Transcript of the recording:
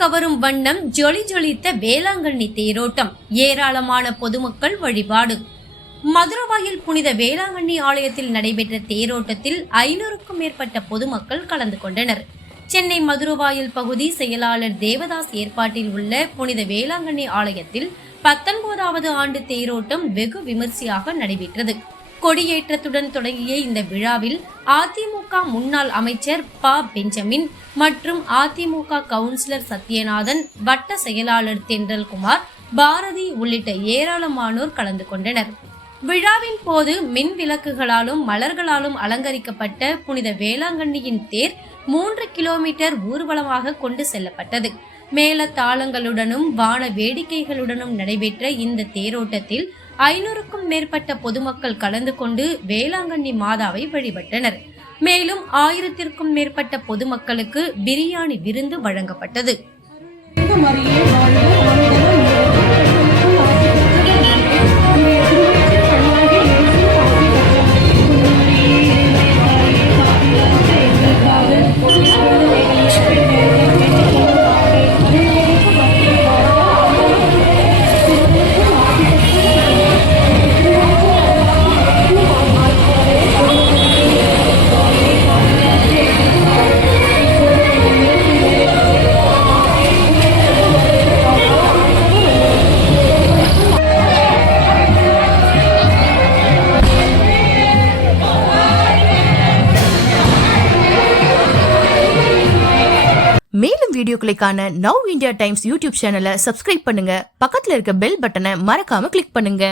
கவரும் வண்ணம் ஜொலி ஜொலித்த வேளாங்கண்ணி தேரோட்டம், ஏராளமான பொதுமக்கள் வழிபாடு. மதுரவாயல் புனித வேளாங்கண்ணி ஆலயத்தில் நடைபெற்ற தேரோட்டத்தில் 500க்கும் மேற்பட்ட பொதுமக்கள் கலந்து கொண்டனர். சென்னை மதுரவாயல் பகுதி செயலாளர் தேவதாஸ் ஏற்பாட்டில் உள்ள புனித வேளாங்கண்ணி ஆலயத்தில் 19வது ஆண்டு தேரோட்டம் வெகு விமர்சையாக நடைபெற்றது. கொடியேற்றத்துடன் தொடங்கிய இந்த விழாவில் அதிமுக முன்னாள் அமைச்சர் ப. பெஞ்சமின் மற்றும் அதிமுக கவுன்சிலர் சத்யநாதன், வட்ட செயலாளர் தென்றல்குமார், பாரதி உள்ளிட்ட ஏராளமானோர் கலந்து கொண்டனர். விழாவின் போது மின் விளக்குகளாலும் மலர்களாலும் அலங்கரிக்கப்பட்ட புனித வேளாங்கண்ணியின் தேர் 3 கிலோமீட்டர் ஊர்வலமாக கொண்டு செல்லப்பட்டது. மேல தாளங்களுடனும் வான வேடிக்கைகளுடனும் நடைபெற்ற இந்த தேரோட்டத்தில் 500க்கும் மேற்பட்ட பொதுமக்கள் கலந்து கொண்டு வேளாங்கண்ணி மாதாவை வழிபட்டனர். மேலும் 1000த்திற்கும் மேற்பட்ட பொதுமக்களுக்கு பிரியாணி விருந்து வழங்கப்பட்டது. மேலும் வீடியோக்களுக்கான நவ் இந்தியா டைம்ஸ் யூடியூப் சேனலை சப்ஸ்கிரைப் பண்ணுங்க. பக்கத்துல இருக்க பெல் பட்டனை மறக்காம கிளிக் பண்ணுங்க.